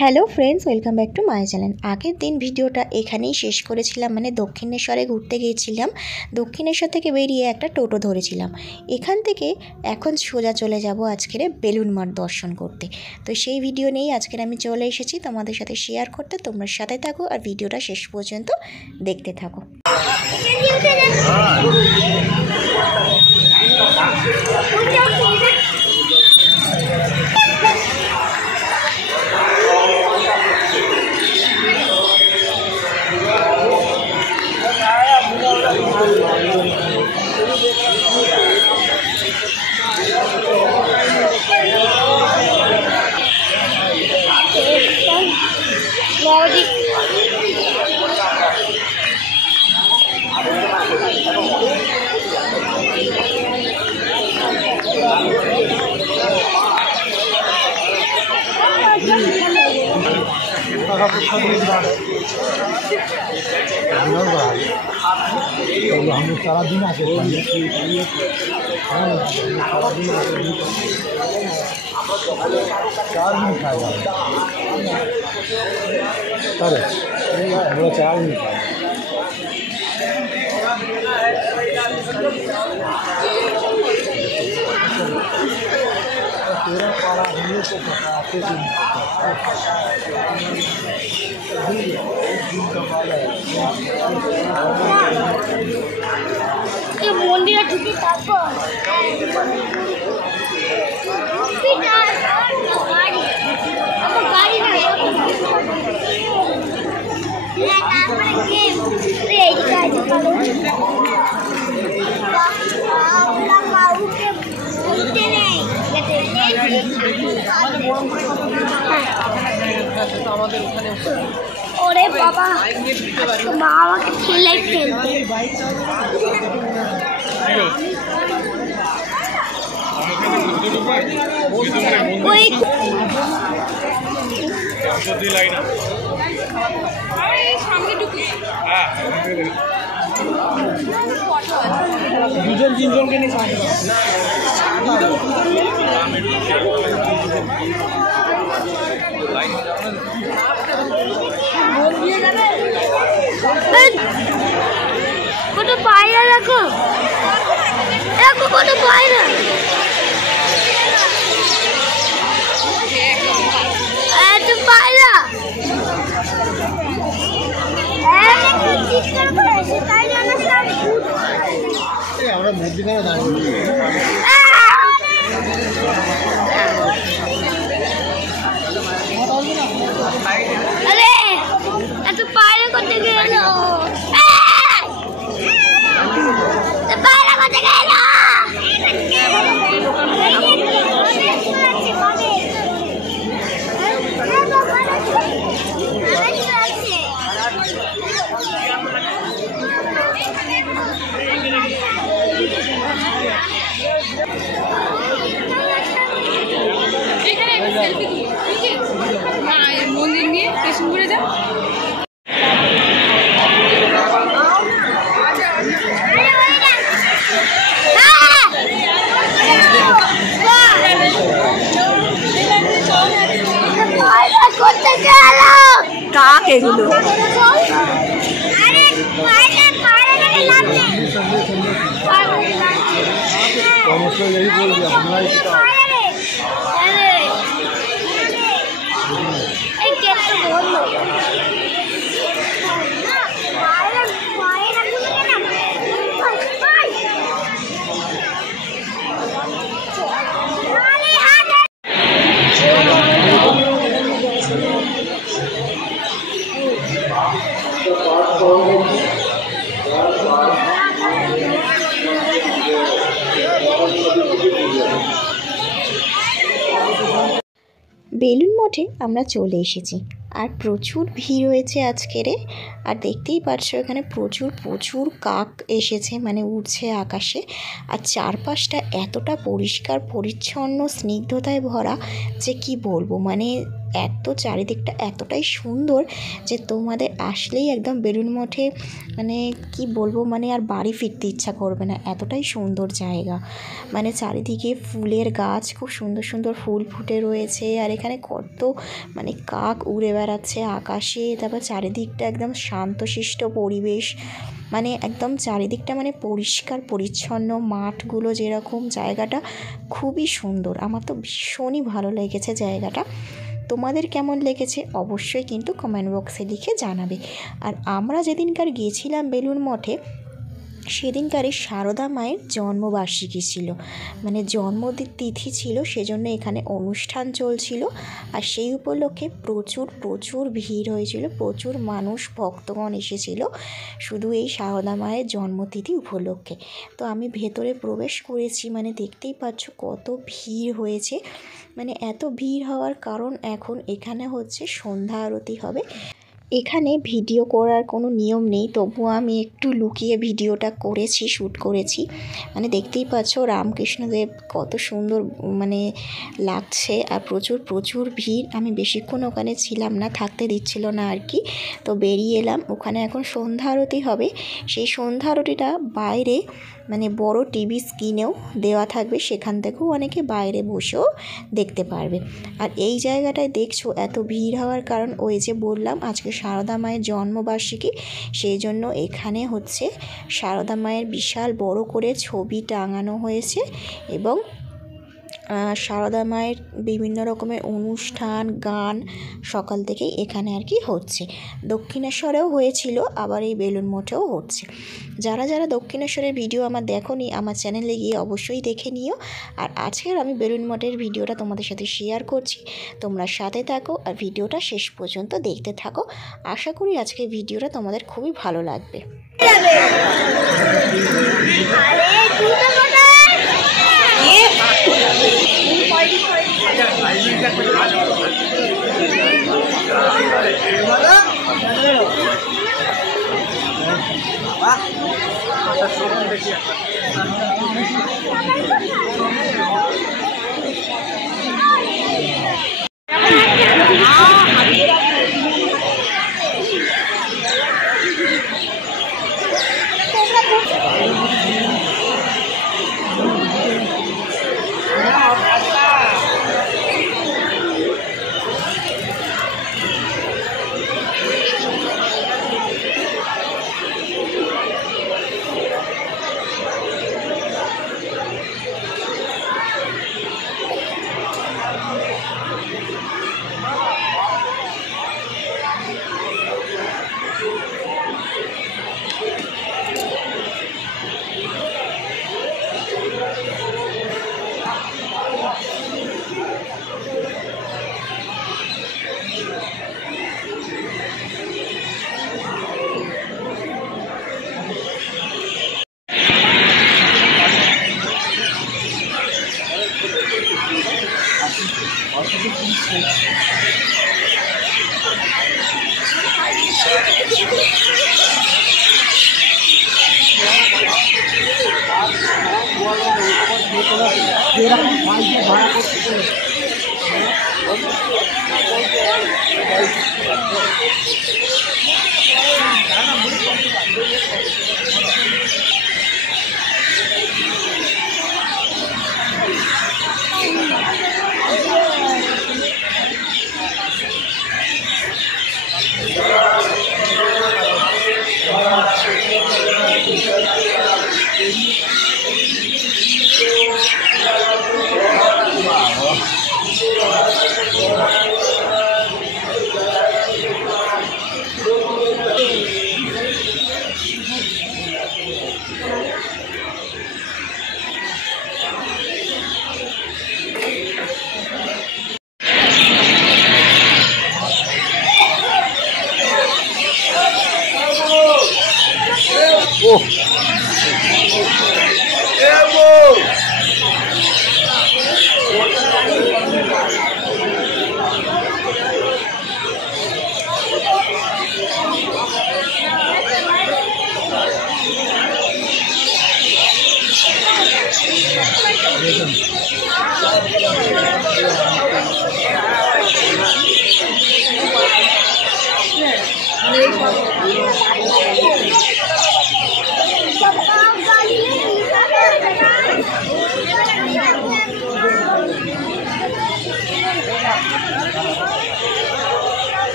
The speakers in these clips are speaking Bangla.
Hello friends, welcome back to my channel. আগের দিন ভিডিওটা এখানেই শেষ করেছিলাম, মানে দক্ষিণেশ্বরে ঘুরতে গিয়েছিলাম। দক্ষিণেশ্বর থেকে বেরিয়ে একটা টোটো ধরেছিলাম। এখান থেকে এখন সোজা চলে যাব আজকের বেলুন মঠ দর্শন করতে। তো সেই ভিডিও নিয়েই আজকের আমি চলে এসেছি তোমাদের সাথে শেয়ার করতে। তোমরা সাথে থাকো আর ভিডিওটা শেষ পর্যন্ত দেখতে থাকো। हम सारा दिन आके चार दिन खाएगा सर वो 4 दिन खाएगा। तेरा पारा हमने को पता आपके दिन का पारा ये मंदिर ঢুকে তারপর গাড়ি না তারপরে গেম এই গাড়ি চালানো আমরা মাউকে বলতে নেই ওরে বাবা মা আমাকে খেলাই ফেলবে। দুজন তিনজনকে নিয়ে কত পায়রা দেখো, দেখো কত পায়রা। এত পায়রা আমরা মধ্যখানে দাঁড়িয়ে আরে এত পায়রা করতে গেল, পায়রা করতে গেল। মন্দির নিয়ে পেছন ঘুরে যা। কাক এগুলো সমস্যা यही बोल दिया हमारा বেলুন মঠে আমরা চলে এসেছি আর প্রচুর ভিড় হয়েছে আজকেরে। আর দেখতেই পাচ্ছ এখানে প্রচুর প্রচুর কাক এসেছে, মানে উড়ছে আকাশে। আর চারপাশটা এতটা পরিষ্কার পরিচ্ছন্ন স্নিগ্ধতায় ভরা যে কি বলবো, মানে এত চারিদিকটা এতটাই সুন্দর যে তোমাদের আসলেই একদম বেলুড় মঠে মানে কি বলবো, মানে আর বাড়ি ফিরতে ইচ্ছা করবে না, এতটাই সুন্দর জায়গা। মানে চারিদিকে ফুলের গাছ, খুব সুন্দর সুন্দর ফুল ফুটে রয়েছে, আর এখানে কত মানে কাক উড়ে বেড়াচ্ছে আকাশে। তারপর চারিদিকটা একদম শান্তশিষ্ট পরিবেশ, মানে একদম চারিদিকটা মানে পরিষ্কার পরিচ্ছন্ন, মাঠগুলো যেরকম, জায়গাটা খুবই সুন্দর। আমার তো ভীষণই ভালো লেগেছে জায়গাটা। তোমাদের কেমন লেগেছে অবশ্যই কিন্তু কমেন্ট বক্সে লিখে জানাবে। আর আমরা যেদিনকার গিয়েছিলাম বেলুড় মঠে, সেদিনকারে সারদা মায়ের জন্মবার্ষিকী ছিল, মানে জন্মতিথি ছিল, সেজন্য এখানে অনুষ্ঠান চলছিল। আর সেই উপলক্ষে প্রচুর প্রচুর ভিড় হয়েছিল, প্রচুর মানুষ ভক্তগণ এসেছিল শুধু এই সারদা মায়ের জন্মতিথি উপলক্ষে। তো আমি ভেতরে প্রবেশ করেছি, মানে দেখতেই পাচ্ছ কত ভিড় হয়েছে। মানে এত ভিড় হওয়ার কারণ এখন এখানে হচ্ছে সন্ধ্যা আরতি হবে। এখানে ভিডিও করার কোনো নিয়ম নেই, তবুও আমি একটু লুকিয়ে ভিডিওটা করেছি, শ্যুট করেছি। মানে দেখতেই পাচ্ছ রামকৃষ্ণদেব কত সুন্দর মানে লাগছে, আর প্রচুর প্রচুর ভিড়। আমি বেশিক্ষণ ওখানে ছিলাম না, থাকতে দিচ্ছিল না আর কি, তো বেরিয়ে এলাম। ওখানে এখন সন্ধ্যা আরতি হবে, সেই সন্ধ্যা আরতিটা বাইরে মানে বড় টিভি স্ক্রিনেও দেওয়া থাকবে, সেখান থেকেও অনেকে বাইরে বসেও দেখতে পারবে। আর এই জায়গাটায় দেখছো এত ভিড় হওয়ার কারণ ওই যে বললাম আজকে সারদা মায়ের জন্মবার্ষিকী, সেই জন্য এখানে হচ্ছে সারদা মায়ের বিশাল বড় করে ছবি টাঙানো হয়েছে, এবং সারদা মায়ের বিভিন্ন রকমের অনুষ্ঠান, গান সকাল থেকেই এখানে আর কি হচ্ছে। দক্ষিণেশ্বরেও হয়েছিল, আবার এই বেলুড় মঠেও হচ্ছে। যারা যারা দক্ষিণেশ্বরের ভিডিও আমার দেখোনি, আমার চ্যানেলে গিয়ে অবশ্যই দেখে নিও। আর আজকের আমি বেলুড় মঠের ভিডিওটা তোমাদের সাথে শেয়ার করছি, তোমরা সাথে থাকো আর ভিডিওটা শেষ পর্যন্ত দেখতে থাকো। আশা করি আজকের ভিডিওটা তোমাদের খুবই ভালো লাগবে।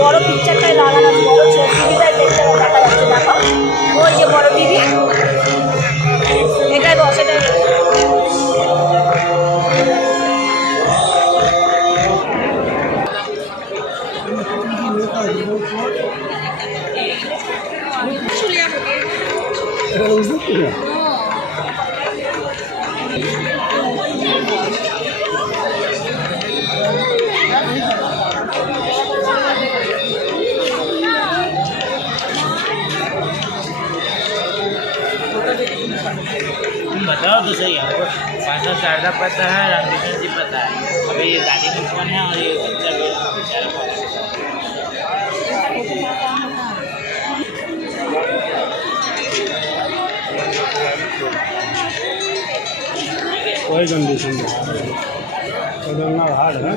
বড় পিকচারটাই লাগানো আছে, বড় টিভিটাই দেখতে দেখা যাচ্ছে। দেখো ওই যে বড় টিভি, এটাই বস, এটাই बताओ तो सही है। पासा शारदा पता है, रामकृष्ण जी पता है, अभी ये दादी दुश्मन है और ये बच्चा भी बेचारा कोई कंडीशन नहीं हार्ड है।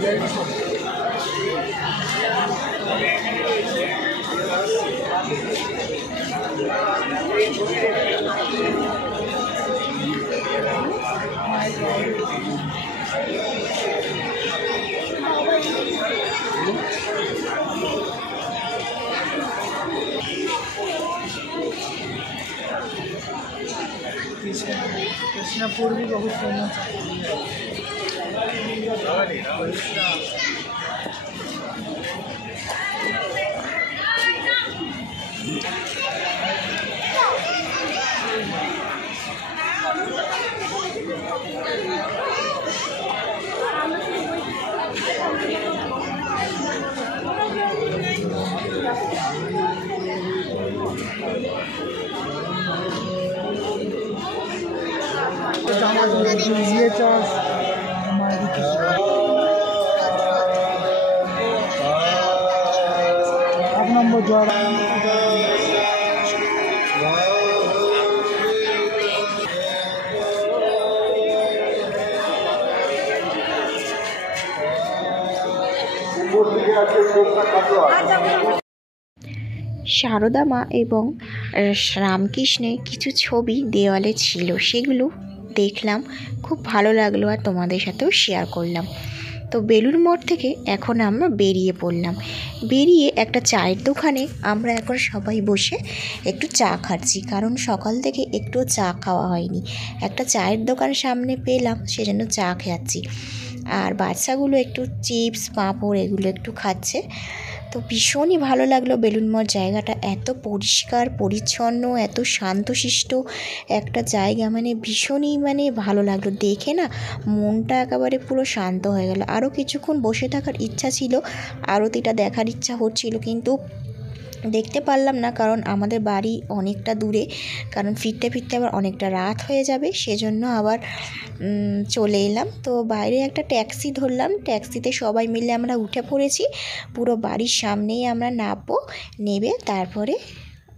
कृष्णपुर भी बहुत फेमस है। ये चार्ज এক নম্বর জ্বর সারদা মা এবং রামকৃষ্ণের কিছু ছবি দেওয়ালে ছিল, সেগুলো দেখলাম, খুব ভালো লাগলো আর তোমাদের সাথেও শেয়ার করলাম। তো বেলুড় মঠ থেকে এখন আমরা বেরিয়ে পড়লাম। বেরিয়ে একটা চায়ের দোকানে আমরা এখন সবাই বসে একটু চা খাচ্ছি, কারণ সকাল থেকে একটুও চা খাওয়া হয়নি। একটা চায়ের দোকান সামনে পেলাম, সেজন্য চা খাচ্ছি। আর বাচ্চাগুলো একটু চিপস পাঁপড় এগুলো একটু খাচ্ছে। তো ভীষণই ভালো লাগলো বেলুড় মঠ জায়গাটা, এত পরিষ্কার পরিচ্ছন্ন, এত শান্তশিষ্ট একটা জায়গা, মানে ভীষণই মানে ভালো লাগলো দেখে না, মনটা একেবারে পুরো শান্ত হয়ে গেল। আরও কিছুক্ষণ বসে থাকার ইচ্ছা ছিল, আরতিটা দেখার ইচ্ছা হচ্ছিল, কিন্তু দেখতে পারলাম না, কারণ আমাদের বাড়ি অনেকটা দূরে, কারণ ফিরতে ফিরতে আবার অনেকটা রাত হয়ে যাবে, সেজন্য আবার চলে এলাম। তো বাইরে একটা ট্যাক্সি ধরলাম, ট্যাক্সিতে সবাই মিলে আমরা উঠে পড়েছি। পুরো বাড়ির সামনেই আমরা নামবো, নেবে তারপরে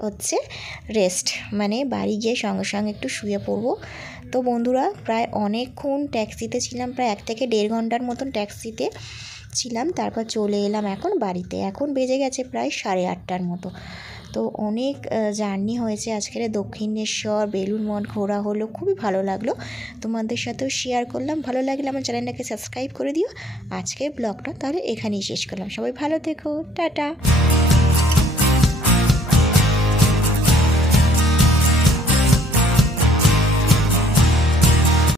হচ্ছে রেস্ট, মানে বাড়ি গিয়ে সঙ্গে সঙ্গে একটু শুয়ে পড়বো। তো বন্ধুরা, প্রায় অনেকক্ষণ ট্যাক্সিতে ছিলাম, প্রায় 1 থেকে 1.5 ঘন্টার মতন ট্যাক্সিতে ছিলাম। তারপর চলে এলাম এখন বাড়িতে। এখন বেজে গেছে প্রায় 8:30টার মতো। তো অনেক জার্নি হয়েছে আজকের, দক্ষিণেশ্বর বেলুড় মঠ ঘোরা হলো, খুবই ভালো লাগলো, তোমাদের সাথেও শেয়ার করলাম। ভালো লাগলে আমার চ্যানেলটাকে সাবস্ক্রাইব করে দিও। আজকের ব্লগটা তাহলে এখানেই শেষ করলাম। সবাই ভালো থেকো, টাটা।